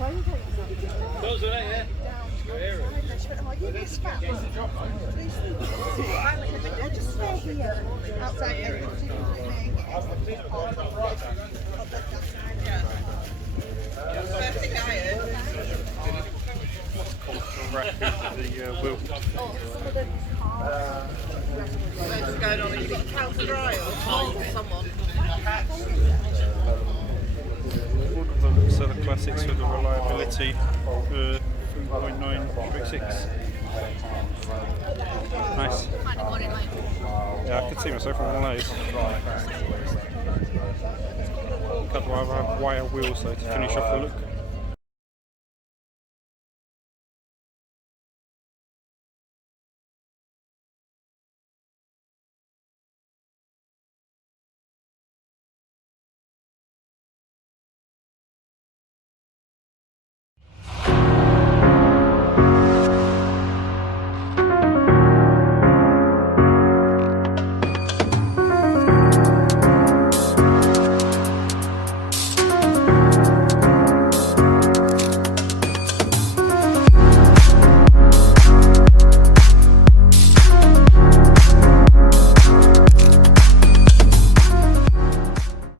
Those are yeah. The wheel. What's going on? Is it counter dry or someone? All of the looks are the classics with the reliability for 3.9/6. Nice. Yeah, I could see myself on one of those. I'd rather have wire wheels though to finish off the look.